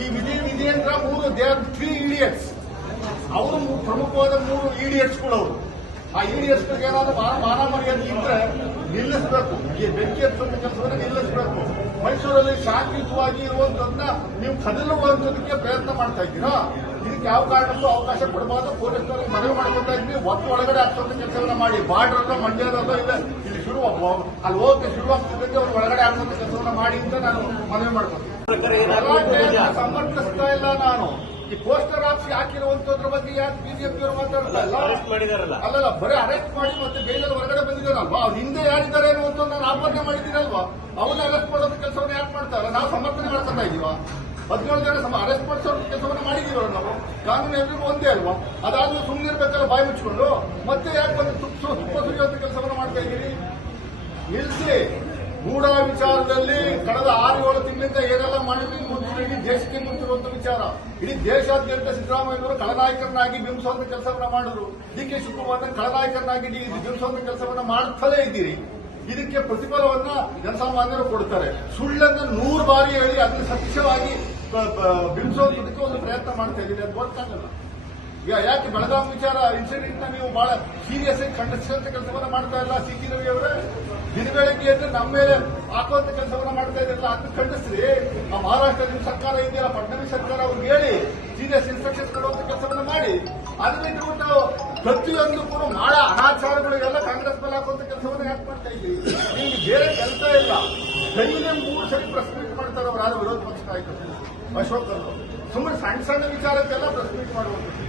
ಈ ವಿಧಿ ವಿಧೇಂದ್ರ ಮೂರು ದೇ ಆರ್ ತ್ರೀ ಇಡಿಯಟ್ಸ್ ಅವರು ಪ್ರಮುಖವಾದ ಮೂರು ಇಡಿಯಟ್ಸ್ಗಳು ಅವರು. ಆ ಇಡಿಯಟ್ಸ್ಗಳಿಗೆ ಏನಾದ್ರೂ ಮಾನ ಮರ್ಯಾದೆ ಇದ್ರೆ ನಿಲ್ಲಿಸಬೇಕು. ಈ ಬೆಂಕಿ ಹಚ್ಚುವಂತ ಕೆಲಸವನ್ನು ನಿಲ್ಲಿಸಬೇಕು. ಮೈಸೂರಲ್ಲಿ ಶಾಂತಿಯುತವಾಗಿ ಇರುವಂತದನ್ನ ನೀವು ಕದಲುವಂತದಕ್ಕೆ ಪ್ರಯತ್ನ ಮಾಡ್ತಾ ಇದ್ದೀರಾ? ಇದಕ್ಕೆ ಯಾವ ಕಾರಣಕ್ಕೂ ಅವಕಾಶ ಕೊಡಬಾರ್ದು. ಪೊಲೀಸರಿಗೆ ಮನವಿ ಮಾಡ್ಕೊತಾ ಇದ್ವಿ. ಒತ್ತು ಒಳಗಡೆ ಹಾಕುವಂತ ಕೆಲಸಗಳನ್ನ ಮಾಡಿ. ಬಾರ್ಡರ್ ಮಂಡ್ಯದಲ್ಲೋ ಇಲ್ಲ ಇಲ್ಲಿ ಶುರು ಅಲ್ಲಿ ಹೋಗಕ್ಕೆ ಶುರುವಾಗ್ತಿದ್ದಂಗೆ ಅವ್ರು ಒಳಗಡೆ ಹಾಕುವಂತ ಕೆಲಸವನ್ನ ಮಾಡಿ ಅಂತ ನಾನು ಮನವಿ ಮಾಡ್ಕೊತೀನಿ. ಗಲಾಟೆಯನ್ನ ಸಮರ್ಥಿಸ್ತಾ ಇಲ್ಲ ನಾನು. ಈ ಪೋಸ್ಟರ್ ಹಾಕಿ ಹಾಕಿರುವಂತದ್ರ ಬಗ್ಗೆ ಯಾಕೆ ಬಿಜೆಪಿ ಅವರು ಮಾತಾಡ್ತಾ ಇಲ್ಲ? ಅರೆಸ್ಟ್ ಮಾಡಿದಾರಲ್ಲ. ಅಲ್ಲಲ್ಲ ಬರೀ ಅರೆಸ್ಟ್ ಮಾಡಿ ಮತ್ತೆ ಬೇಲಲ್ಲಿ ಹೊರಗಡೆ ಬಂದಿದ್ದಾರಲ್ವಾ? ಅವ್ರ ಹಿಂದೆ ಯಾರಿದ್ದಾರೆ ಅನ್ನುವಂತ ನಾನು ಆಪಾದನೆ ಮಾಡಿದ್ದೀನಲ್ವಾ? ಅವನ್ನ ಅರೆಸ್ಟ್ ಮಾಡೋದು ಕೆಲಸವನ್ನ ಯಾಕೆ ಮಾಡ್ತಾರೆ? ನಾವು ಸಮರ್ಥನೆ ಮಾಡ್ಕೊತಾ ಇದೀವ? ಹದಿನೇಳು ಜನ ಸಮ ಅರೆಸ್ಟ್ ಮಾಡಿಸೋ ಕೆಲಸವನ್ನ ಮಾಡಿದೀವಲ್ಲ ನಾವು? ಕಾನೂನು ಎಲ್ರಿಗೂ ಒಂದೇ ಅಲ್ವಾ? ಅದಾದ್ಮೇಲೆ ಸುಮ್ಮನೆ ಇರ್ಬೇಕಲ್ಲ ಬಾಯಿ ಮುಚ್ಕೊಂಡು? ಮತ್ತೆ ಯಾಕೆ ಬಂದು ತುಪ್ಪ ತುಪ್ಪ ಸುರಿಯುವಂತ ಕೆಲಸವನ್ನ ಮಾಡ್ತಾ ಇದ್ದೀರಿ? ನಿಲ್ಸಿ. ಮೂಢ ವಿಚಾರದಲ್ಲಿ ಕಳೆದ ತಿಂಗಳಿಂದ ಏನೆಲ್ಲ ಮಾಡಿದ್ರಿ ಮುಂಚೂಣಿ ದೇಶಕ್ಕೆ ಮುಂಚಿರುವಂತ ವಿಚಾರ. ಇಡೀ ದೇಶಾದ್ಯಂತ ಸಿದ್ದರಾಮಯ್ಯವರು ಕಳನಾಯಕರನ್ನಾಗಿ ಬಿಂಬಿಸುವಂತ ಕೆಲಸವನ್ನ ಮಾಡಿದ್ರು. ಡಿ ಕೆ ಶಿವಕುಮಾರ್ ಕಳನಾಯಕರನ್ನಾಗಿ ಬಿಂಬಿಸುವಂತ ಕೆಲಸವನ್ನ ಮಾಡ್ತಲೇ ಇದ್ದೀರಿ. ಇದಕ್ಕೆ ಪ್ರತಿಫಲವನ್ನ ಜನಸಾಮಾನ್ಯರು ಕೊಡ್ತಾರೆ. ಸುಳ್ಳನ್ನ ನೂರು ಬಾರಿ ಹೇಳಿ ಅದನ್ನ ಸತ್ಯವಾಗಿ ಬಿಂಬಿಸೋದಕ್ಕೆ ಒಂದು ಪ್ರಯತ್ನ ಮಾಡ್ತಾ ಇದ್ದೀರಿ ಅದು ಗೊತ್ತಾಗಲ್ಲ ಯಾಕೆ ಬೆಳಗಾವಿ ವಿಚಾರ ಇನ್ಸಿಡೆಂಟ್ ನೀವು ಬಹಳ ಸೀರಿಯಸ್ ಆಗಿ ಖಂಡಿಸಿದಂತ ಕೆಲಸವನ್ನ ಮಾಡ್ತಾ ಇಲ್ಲ ಸಿ ರವಿ ಅವರೇ? ದಿನಗಳಿಗೆ ಎದ್ದು ನಮ್ಮ ಮೇಲೆ ಹಾಕುವಂತ ಕೆಲಸವನ್ನ ಮಾಡ್ತಾ ಇದ್ರಲ್ಲ ಅದನ್ನ ಖಂಡಿಸ್ರಿ. ಆ ಮಹಾರಾಷ್ಟ್ರ ನಿಮ್ ಸರ್ಕಾರ ಇದೆಯಲ್ಲ ಫಡ್ನವೀಸ್ ಸರ್ಕಾರ ಅವ್ರಿಗೆ ಹೇಳಿ ಸೀರಿಯಸ್ ಇನ್ಸ್ಟ್ರಕ್ಷನ್ಸ್ ಕೊಡುವಂತ ಕೆಲಸವನ್ನ ಮಾಡಿ. ಅದನ್ನ ಇಟ್ಬಿಟ್ಟು ಪ್ರತಿಯೊಂದು ಕೂಡ ಮಾಡ ಅನಾಚಾರಗಳಿಗೆಲ್ಲ ಕಾಂಗ್ರೆಸ್ ಮೇಲೆ ಹಾಕುವಂತ ಕೆಲಸವನ್ನ ಯಾಕೆ ಮಾಡ್ತಾ ಇದ್ದೀವಿ ನಿಮ್ಗೆ ಬೇರೆ ಕೆಲಸ ಇಲ್ಲ. ಕೈಲೇ ಮೂರು ಸರಿ ಪ್ರೆಸ್ ಮೀಟ್ ಮಾಡ್ತಾರೆ, ಅವ್ರು ಯಾರು ವಿರೋಧ ಪಕ್ಷ ನಾಯಕರು. ಅಶೋಕ್ ಅವರು ಸುಮ್ಮನೆ ಸಣ್ಣ ಸಣ್ಣ ವಿಚಾರಕ್ಕೆಲ್ಲ ಪ್ರೆಸ್ ಮೀಟ್ ಮಾಡುವಂಥದ್ದು.